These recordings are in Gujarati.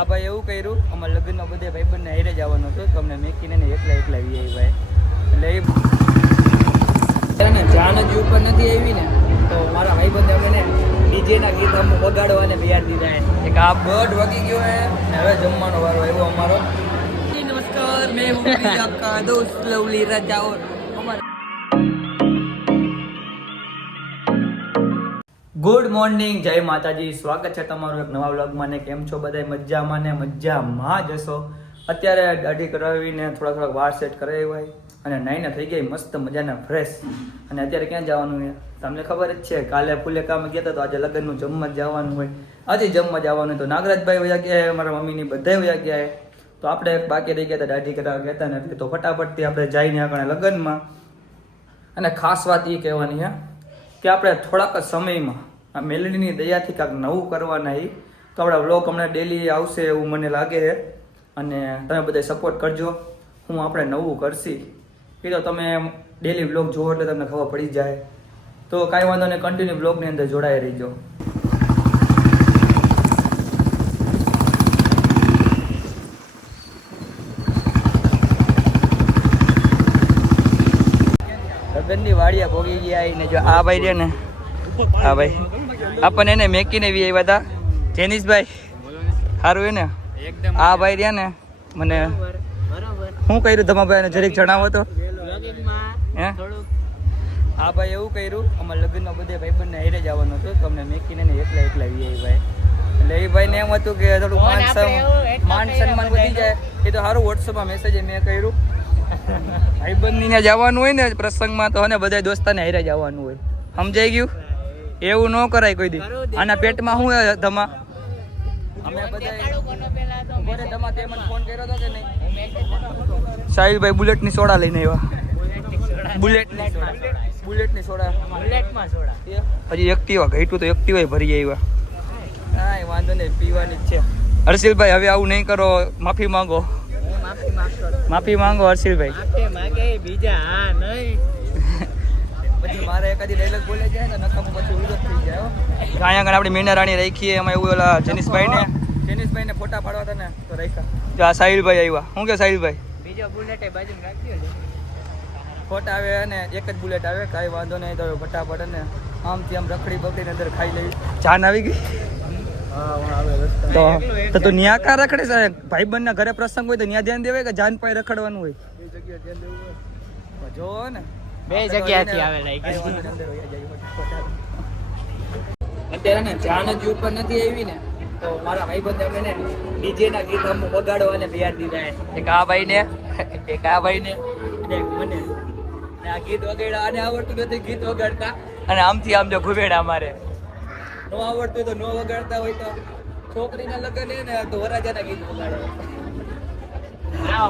આ ભાઈ એવું કર્યું, અમારા લગ્નમાં બધે ભાઈબંધને હારે જવાનું હતું, તો અમને મેકીને એકલા વી ભાઈ. એટલે જાન જ ઉપર નથી આવી ને, તો મારા ભાઈબંધે અમને ડીજેના ગીત અમુક વગાડવાને તૈયાર દીધા. એક આ 1:30 વાગી ગયો હે ને હવે જમવાનો વારો આવ્યો અમારો. નમસ્કાર, મેં હું આપકા દોસ્ત લવલી રજાઓ. ગુડ મોર્નિંગ, જય માતાજી. સ્વાગત છે તમારું એક નવા વ્લોગમાં. ને કેમ છો બધા? મજામાં ને મજામાં જ હશો. અત્યારે દાઢી કરાવીને થોડા વાર સેટ કરાવી હોય અને નાઈને થઈ ગઈ મસ્ત મજાના ફ્રેશ. અને અત્યારે ક્યાં જવાનું છે તમને ખબર જ છે, કાલે ફૂલે કામ ગયા હતા, તો આજે લગ્નનું જમવા જવાનું હોય. આજે જમવા જવાનું તો નાગરાજભાઈ વયા ગયા, મારા મમ્મીની બધા વયા ગયા. તો આપણે એક બાકી રહી ગયા હતા, દાઢી કરાવવા ગયા હતા ને, એટલે તો ફટાફટથી આપણે જઈને આગળ લગ્નમાં. અને ખાસ વાત એ કહેવાની છે કે આપણે થોડાક સમયમાં આ મેલડીની દયાથી કાંઈક નવું કરવાના એ તો આપણા વ્લોગ હમણાં ડેલી આવશે એવું મને લાગે છે. અને તમે બધા સપોર્ટ કરજો. હું આપણે નવું કરશી એ તો તમે ડેલી વ્લોગ જુઓ એટલે તમને ખબર પડી જાય. તો કાંઈ વાંધો નહીં, કન્ટિન્યુ વ્લોગની અંદર જોડાઈ રહીજો. લગ્નની વાડિયા ભોગી ગયા ને જો આ ભાઈ છે ને, હા ભાઈ આપણને એને મેકીને બી આવ્યા હતા જેનીશભાઈ. સારું હે ને? આ ભાઈ રહ્યા ને, મને શું કર્યું ધમાભાઈ ને જરીક જણાવો તો. હે આ ભાઈ એવું કર્યું, અમારા લગ્નમાં બધે ભાઈબંધને હારે જવાનું હતું, તો અમને મેકીને એકલા વી ભાઈ. એટલે એ ભાઈને એમ હતું કે થોડું માન સન્માન વધી જાય. એ તો સારું વોટ્સઅપમાં મેસેજ મેં કર્યું, ભાઈબંધની ત્યાં જવાનું હોય ને પ્રસંગમાં, તો અને બધા દોસ્તાને હારે જવાનું હોય. સમજાઈ ગયું? એવું ન કરાય કોઈ દી. આના પેટમાં શું ધમા? અમે બધા ધમા તે મને ફોન કર્યો હતો કે નહીં? સાહિલભાઈ બુલેટની સોડા લઈને આવ્યા. બુલેટની સોડા હજી એક્ટિવા ઘટ્યું તો એક્ટિવા ભરી આવ્યા. કાંઈ વાંધો નહીં, પીવાની જ છે. હર્ષિલભાઈ હવે આવું નહીં કરો, માફી માંગો. માફી માંગો હર્ષિલભાઈ. પછી મારે એકાદી ડાયલોગ બોલે જાય ને નકામું પછી વિરોધ થઈ જાય. અહીંયા આગળ આપણી મીના રાણી રાખીએ, એમાં એવું ઓલા જેનીશભાઈને ફોટા પાડવા હતા ને તો રાખ્યા. જો આ સાહિલભાઈ આવ્યા. શું કે સાહિલભાઈ? બીજો બુલેટ બાજુમાં રાખ્યો છે. ફોટા આવે અને એક જ બુલેટ આવે, કાંઈ વાંધો નહીં. તો ફટાફટ ને આમથી આમ રખડી બકડીને અંદર ખાઈ લેવી. જાન આવી ગઈ તો તું ન્યા કા રખડે છે? ભાઈબંધના ઘરે પ્રસંગ હોય તો ન્યા ધ્યાન દેવાય કે જાન પાસે રખડવાનું હોય? જો ને બે જગ્યાથી આવેલા. અત્યારે ને જાન જ ઉપર નથી આવી ને, તો મારા ભાઈબંધે અમને ડીજેના ગીત અમુક વગાડવાને તૈયાર દીધા. એક આ ભાઈને, એક આ ભાઈને, એક મને. આ ગીત વગાડ્યા, આને આવડતું નથી ગીત વગાડતા, અને આમથી આમ જો ઘુવેડા મારે. નો આવડતું તો નો વગાડતા હોય તો છોકરીના લગ્ન ને તો વરાજાના ગીત વગાડે. હા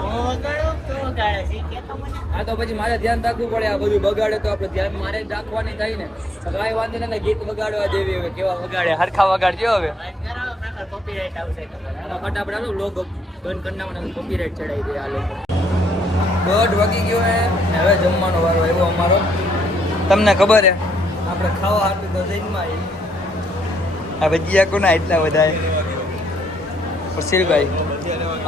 તો પછી મારે ધ્યાન રાખવું પડે. આ બધું બગાડે તો આપણે ધ્યાન મારે જ રાખવાની થાય ને. કાંઈ વાંધો ને ગીત વગાડવા જેવી હવે કેવા વગાડે, હરખા વગાડજો. હવે ફટાફટ આલો લોગ બંધ કરી નાખવાનો, કોપીરાઇટ ચડાવી દે આ લોકો. 1:30 વાગી ગયો હે ને હવે જમવાનો વારો આવ્યો અમારો. તમને ખબર હે આપણે ખાવા હાટું તો જઈનમાં આ ભજીયા કોના એટલા બધા? અશીલભાઈ,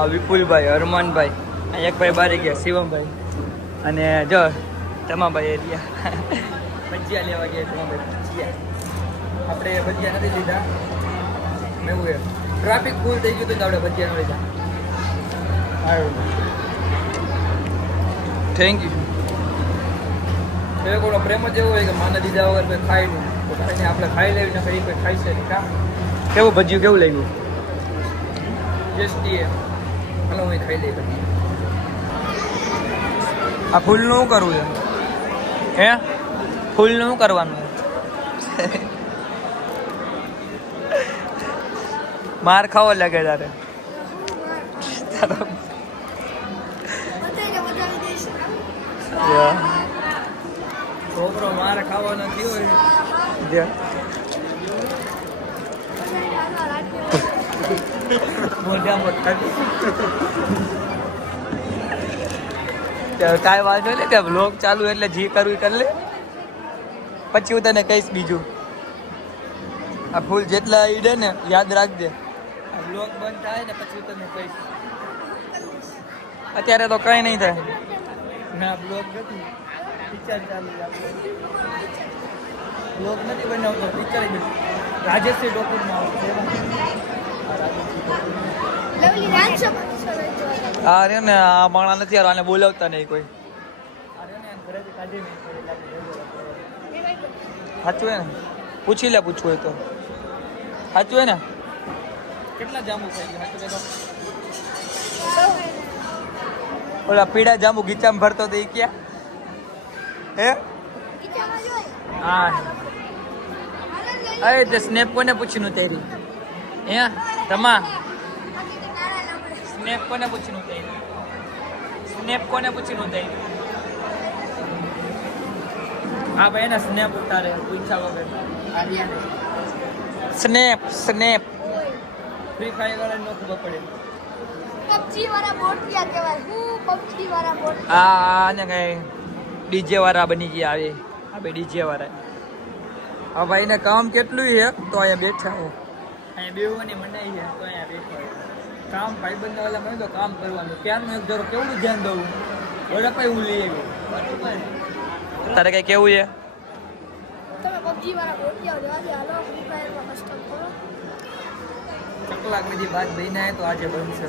આ વિપુલભાઈ, હરમાનભાઈ, આ એક ભાઈ બારી ગયા શિવમભાઈ, અને જો તમાભાઈ એરિયા ભજીયા લેવા ગયા. તમાભાઈ ભજીયા આપણે ભજીયા નથી લીધા, એવું છે ટ્રાફિક ફૂલ થઈ ગયું હતું તો આપણે ભજીયા ન લીધા. Thank you. એ કોઈ પ્રેમ જ એવો હોય કે માને દીધા વગર કોઈ ખાય નહીં, તો ખાઈને આપણે ખાઈ લેવી ને કંઈ કોઈ ખાઈ છે નહીં. કામ કેવું ભજીયું કેવું લાગ્યું? ટેસ્ટી. હાલો હું ખાઈ લઈ પછી. આ ફૂલનું શું કરવું છે? હે ફૂલનું શું કરવાનું? માર ખાવો લાગે તારે. છોકરો માર ખાવાનો થયો મોઢા મોટા. કાંઈ વાંધો નહીં કે વ્લોગ ચાલુ એટલે જે કરવું કરી લે. પછી હું તને કહીશ બીજું. આ ફૂલ જેટલા ઈડે ને યાદ રાખજે. બ્લોગ બંધ થાય ને પછી તમે કહીશ. અત્યારે તો કઈ નહીં થાય. ના બ્લોગ નથી, પિક્ચર ચાલુ છે. બ્લોગ નથી બનાવતો, પિક્ચર જ રાજેશ્રી ડોક્યુમાં હા રે ને આ માણા નથી યાર, આને બોલાવતા નહીં કોઈ. સાચું હે ને? પૂછી લે, પૂછવું હોય તો. સાચું હે ને? કેટલા જાંબુ થઈ ગયા? ઓલા પીળા જાંબુ ગીચામાં ભરતો તો એ ક્યાં હે? હા અરે તે સ્નેપ કોને પૂછીને ઉતારી? હે તમા સ્નેપ કોને પૂછીને ઉતારી? સ્નેપ કોને પૂછીને ઉતારી? હા ભાઈ એના સ્નેપ ઉતારે પૂછ્યા વગર. સ્નેપ સ્નેપ ફ્રી ફાયર વાળા નો ખબર પડે. પબજી વાળા બોટિયા કહેવાય. હું પબજી વાળા બોટિયા. આ ને કઈ ડીજે વાળા બની ગયા આવે. આ બે ડીજે વાળા. હા ભાઈ ને કામ કેટલું છે તો અહીંયા બેઠા હો. અહીંયા બેહવાની મનાઈ છે તો અહીંયા બેઠા. કામ ભાઈબંધ વાળા મને તો કામ કરવાનું. ત્યારનું એક જરો કેવડું ધ્યાન દઉં. વડાપાઈ હું લઈ આવ્યો. તારે કઈ કેવું છે? તમે પબજી વાળા બોટિયા જવા દે. હાલો ફ્રી ફાયરમાં કસ્ટમ કરો. ચકલા બધી બાત બન્યા હે તો આજે બનશે.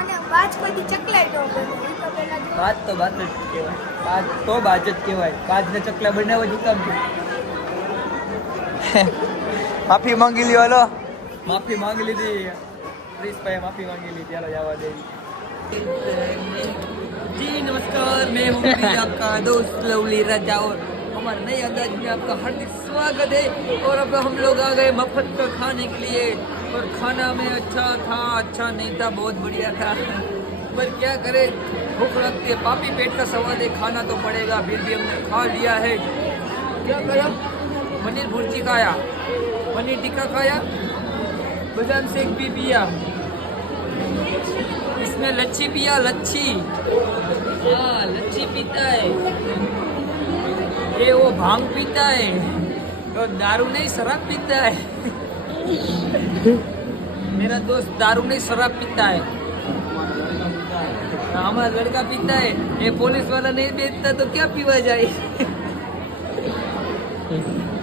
અને બાજ કોઈ ચકલાઈ ન બને. એ તો પહેલા જો બાત તો બાત જ કહેવાય. બાજ તો બાજ જ કહેવાય. બાજને ચકલા બનાવવા જ કામ છે. માફી માંગી લ્યો. હાલો માફી માંગી લીધી. પ્લીઝ માફી માંગી લીધી. હાલો જવા દે. जी नमस्कार, मैं हूँ मेरी आपका दोस्त लवली राजा और हमारे नए अंदाज में आपका हार्दिक स्वागत है। और अब हम लोग आ गए मफत का खाने के लिए और खाना में अच्छा था, अच्छा नहीं था, बहुत बढ़िया था, पर क्या करे भूख लगती है, पापी पेट का सवाल है, खाना तो पड़ेगा। फिर भी हमने खा लिया है। क्या करा? पनीर भुर्जी खाया, पनीर टिक्का खाया, बादाम शेक भी पिया, इसमें लच्छी पिया, लच्छी। हाँ लच्छी पीता है ये, वो भांग पीता है तो दारू नहीं शराब पीता है। मेरा दोस्त दारू नहीं शराब पीता है, हमारा लड़का पीता है। ये पुलिस वाला नहीं बेचता तो क्या पीवा जाए।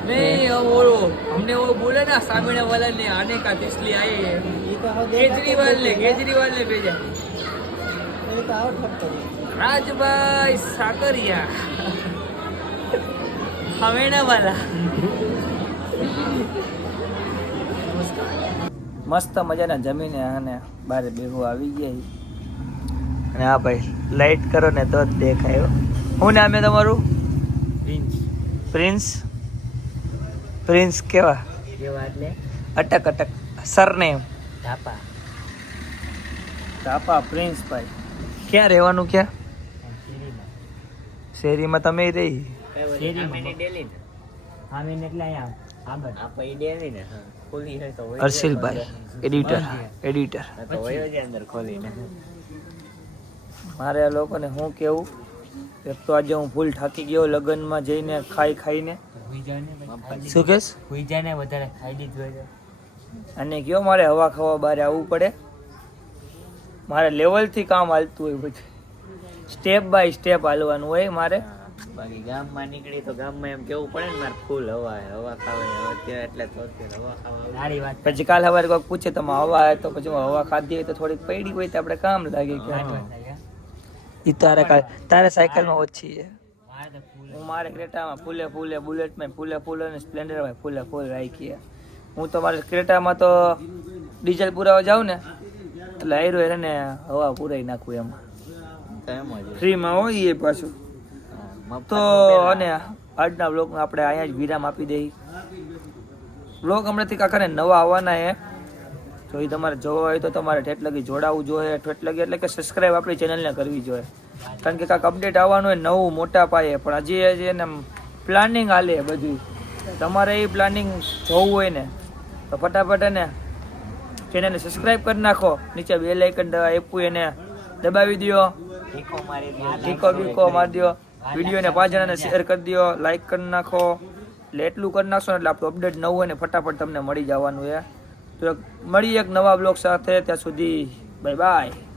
नहीं वो हमने वो बोला ना सामने वाला ने आने का, इसलिए आए हैं। केजरीवाल ने भेजा। राजभाई साकरिया हमेना वाला મસ્ત મજાના જમીને અને બારે બેહો આવી ગયા. અને હા ભાઈ લાઈટ કરો ને તો જ દેખાય. શું નામ છે તમારું? પ્રિન્સ. પ્રિન્સ પ્રિન્સ કેવા એટલે અટક અટક સરનેમ ધાપા ધાપા પ્રિન્સ ભાઈ. ક્યાં રહેવાનું? ક્યાં? શેરીમાં તમે રહી? હર્ષિલભાઈ એડિટર. મારે આ લોકોને શું કેવું, એક તો આજે હું ફૂલ થાકી ગયો લગ્નમાં જઈને ખાઈને. શું કેસ? વધારે ખાઈ લીધું અને કયો મારે હવા ખાવા બહાર આવવું પડે. મારે લેવલથી કામ હાલતું હોય, બધું સ્ટેપ બાય સ્ટેપ હાલવાનું હોય મારે. બાકી ગામમાં નીકળી તો ગામમાં એમ કેવું પડે ને મારે ફૂલ હવા ખાવા એટલે પછી કાલ સવારે કોઈક પૂછે તમે હવા આવે તો પછી હવા ખાધી હોય તો થોડીક પડી હોય તો આપણે કામ લાગે કે ઈ તારે સાયકલમાં ઓછી છે. હું મારે ક્રેટામાં ફૂલે બુલેટમાં ફૂલે અને સ્પ્લેન્ડરમાં ફૂલ રાખીએ. હું તો મારે ક્રેટામાં તો ડીઝલ પુરાવા જાઉં ને એટલે આયરો એને હવા પુરાઈ નાખું એમાં, ફ્રીમાં હોય એ પાછું. તો અને આજના બ્લોગમાં આપણે અહીંયા જ વિરામ આપી દઈએ. બ્લોગ હમણાંથી કાકાને નવા આવવાના છે, જો એ તમારે જોવા હોય તો તમારે ઠેઠ લગી જોડાવવું જોઈએ. ઠેઠ લગી એટલે કે સબસ્ક્રાઈબ આપણી ચેનલને કરવી જોઈએ, કારણ કે કાંક અપડેટ આવવાનું હોય નવું મોટા પાયે. પણ હજી એને પ્લાનિંગ હાલે બધું. તમારે એ પ્લાનિંગ જોવું હોય ને તો ફટાફટ એને ચેનલને સબસ્ક્રાઈબ કરી નાખો. નીચે બેલ આઇકન આપ્યું એને દબાવી દો, ટીકો મારી દો, વિડીયોને 5 જણાને શેર કરી દો, લાઈક કરી નાખો. એટલે એટલું કરી નાખશો ને એટલે આપણું અપડેટ નવું હોય ને ફટાફટ તમને મળી જવાનું છે. તો મળીએ એક નવા બ્લોગ સાથે, ત્યાં સુધી બાય બાય.